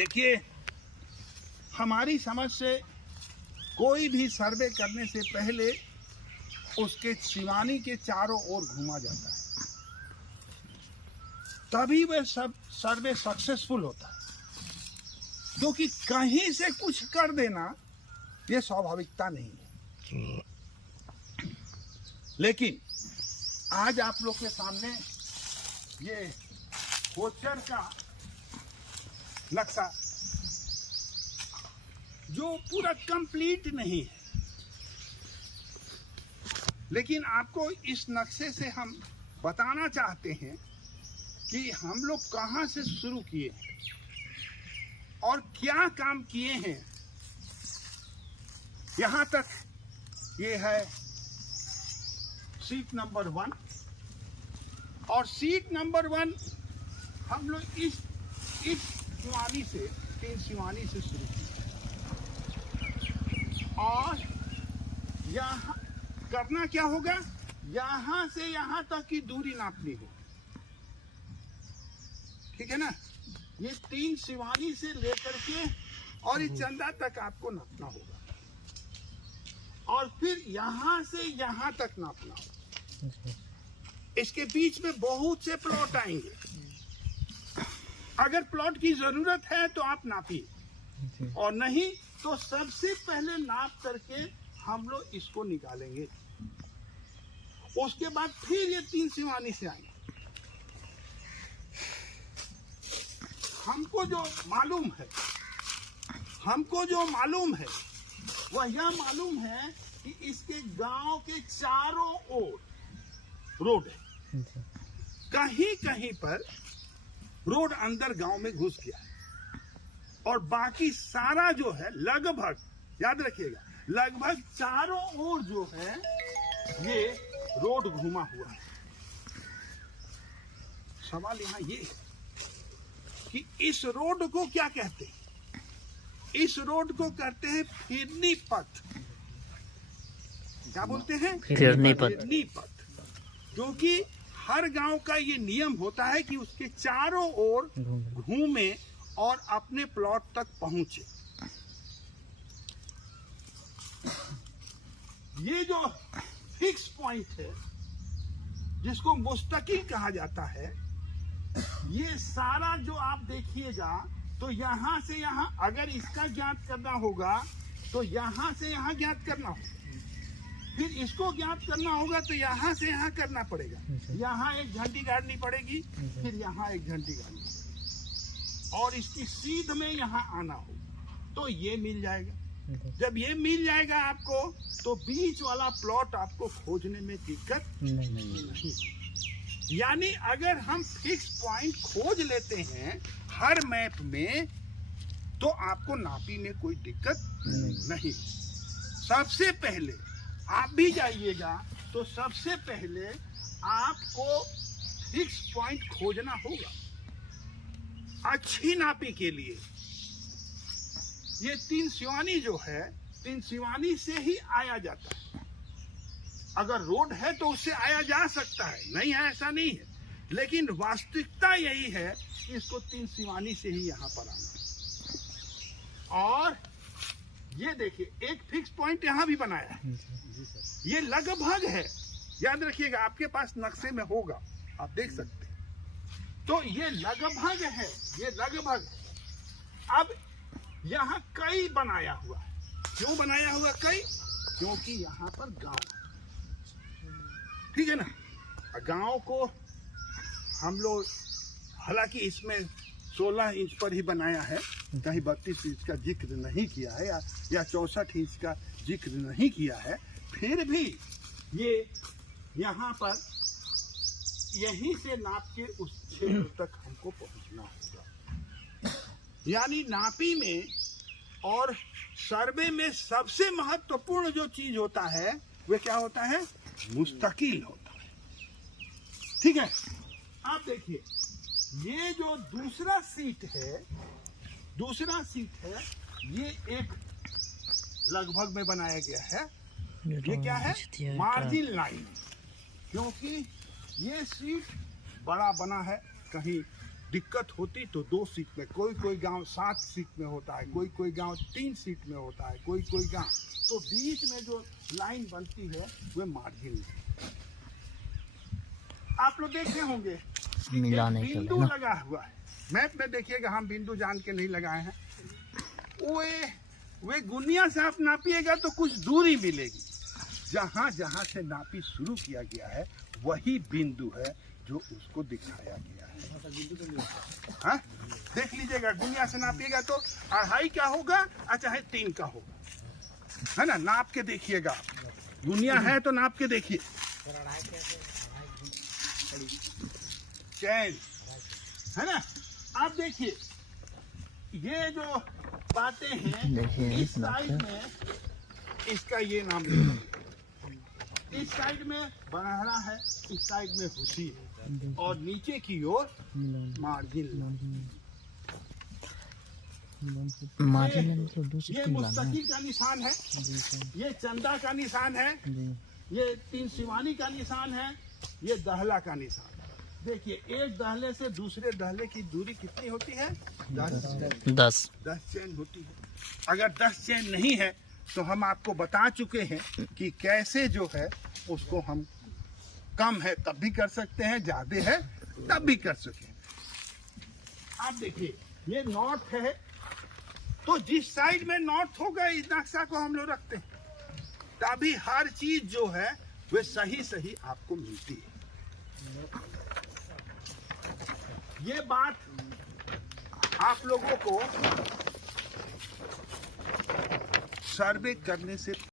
देखिए, हमारी समझ से कोई भी सर्वे करने से पहले उसके सिवानी के चारों ओर घूमा जाता है, तभी वह सब सर्वे सक्सेसफुल होता है। क्योंकि कहीं से कुछ कर देना ये स्वाभाविकता नहीं है। लेकिन आज आप लोग के सामने ये कोचर का नक्शा जो पूरा कंप्लीट नहीं है, लेकिन आपको इस नक्शे से हम बताना चाहते हैं कि हम लोग कहां से शुरू किए हैं और क्या काम किए हैं। यहां तक ये है सीट नंबर 1, और सीट नंबर 1 हम लोग इस सिवानी से 3 सिवानी से शुरू किए, और यहाँ करना क्या होगा, यहां से यहां तक की दूरी नापनी होगी। ठीक है ना, ये 3 सिवानी से लेकर के और इस चंदा तक आपको नापना होगा, और फिर यहां से यहां तक नापना होगा। इसके बीच में बहुत से प्लॉट आएंगे, अगर प्लॉट की जरूरत है तो आप नापिए, और नहीं तो सबसे पहले नाप करके हम लोग इसको निकालेंगे। उसके बाद फिर ये 3 सिवानी से आएंगे। हमको जो मालूम है वह यह मालूम है कि इसके गांव के चारों ओर रोड है। कहीं कहीं पर रोड अंदर गांव में घुस गया है, और बाकी सारा जो है लगभग, याद रखिएगा, लगभग चारों ओर जो है ये रोड घुमा हुआ है। सवाल यहाँ ये है कि इस रोड को क्या कहते हैं। इस रोड को कहते हैं फिरनी पथ। क्या बोलते हैं? फिरनी पथ। फिरनी पथ, क्योंकि हर गांव का ये नियम होता है कि उसके चारों ओर घूमे और अपने प्लॉट तक पहुंचे। ये जो फिक्स पॉइंट है जिसको मुस्तकिल कहा जाता है, ये सारा जो आप देखिएगा तो यहां से यहां अगर इसका ज्ञात करना होगा तो यहां से यहां ज्ञात करना होगा, फिर इसको ज्ञात करना होगा तो यहां से यहां करना पड़ेगा, यहां एक झंडी गाड़नी पड़ेगी, फिर यहां एक झंडी गाड़नी पड़ेगी, और इसकी सीध में यहां आना होगा, तो ये मिल जाएगा। जब ये मिल जाएगा आपको, तो बीच वाला प्लॉट आपको खोजने में दिक्कत नहीं। यानी अगर हम फिक्स पॉइंट खोज लेते हैं हर मैप में, तो आपको नापी में कोई दिक्कत नहीं। सबसे पहले आप भी जाइएगा तो सबसे पहले आपको फिक्स पॉइंट खोजना होगा अच्छी नापी के लिए। ये 3 सिवानी जो है, 3 सिवानी से ही आया जाता है। अगर रोड है तो उससे आया जा सकता है, नहीं है ऐसा नहीं है, लेकिन वास्तविकता यही है कि इसको 3 सिवानी से ही यहाँ पर आना है। और ये देखिए एक फिक्स पॉइंट यहाँ भी बनाया है, ये लगभग है, याद रखिएगा, आपके पास नक्शे में होगा, आप देख सकते हैं। तो ये लगभग है, ये लगभग है। अब यहाँ कई बनाया हुआ है। क्यों बनाया हुआ कई? क्योंकि यहाँ पर गांव, ठीक है ना, गांव को हम लोग, हालांकि इसमें 16 इंच पर ही बनाया है, कहीं 32 इंच का जिक्र नहीं किया है, या 64 इंच का जिक्र नहीं किया है, फिर भी ये यहाँ पर यहीं से नाप के उस क्षेत्र तक हमको पहुंचना होगा। यानी नापी में और सर्वे में सबसे महत्वपूर्ण जो चीज होता है वह क्या होता है? मुस्तकिल होता है। ठीक है, आप देखिए, ये जो दूसरा सीट है, ये एक लगभग में बनाया गया है। ये क्या है? मार्जिन लाइन, क्योंकि ये सीट बड़ा बना है, कहीं दिक्कत होती तो 2 सीट में, कोई गांव 7 सीट में होता है, कोई गांव 3 सीट में होता है, कोई गांव, तो बीच में जो लाइन बनती है वह मार्जिन। आप लोग देखे होंगे मिलाने के बिंदु लिए ना। लगा हुआ है, मैप में देखिएगा, हम बिंदु जान के नहीं लगाए हैं। वे गुनिया से आप नापिएगा तो कुछ दूरी मिलेगी। जहां जहां से नापी शुरू किया गया है वही बिंदु है जो उसको दिखाया गया है। हाँ? देख लीजिएगा, गुनिया से नापिएगा तो 2.5 का होगा और चाहे 3 का होगा, है ना। नाप के देखिएगा, गुनिया है तो नाप के देखिए। चैन है ना। आप देखिए ये जो बातें हैं, देखिए इस साइड में इसका ये नाम लिखा है। इस साइड में बनहरा है, इस साइड में हुसी है, और नीचे की ओर मार्जिन। मार्जिन तो दूसरी ये मुस्तकी का निशान है, ये चंदा का निशान है, ये 3 शिवानी का निशान है, ये दहला का निशान है। देखिए एक दहले से दूसरे दहले की दूरी कितनी होती है? 10 चैन होती है। अगर 10 चैन नहीं है तो हम आपको बता चुके हैं कि कैसे जो है उसको हम कम है तब भी कर सकते हैं, ज्यादा है तब भी कर सकते हैं। आप देखिए ये नॉर्थ है, तो जिस साइड में नॉर्थ होगा इस नक्शा को हम लोग रखते हैं, तभी हर चीज जो है वह सही आपको मिलती है। ये बात आप लोगों को सर्वे करने से